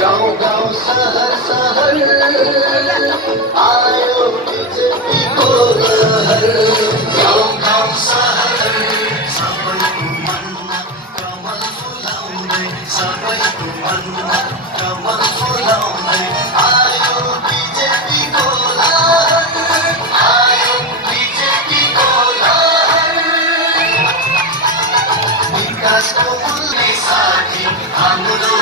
गाँव गाँव शहर शहर आयो बीजेपी को लहर गाँव गाँव शहर सबैको मनमा कमल फुलाउँदै सबैको मनमा कमल फुलाउँदै आयो बीजेपी को लहर आयो बीजेपी को लहर विकासको मूल्य साथी हाम्रो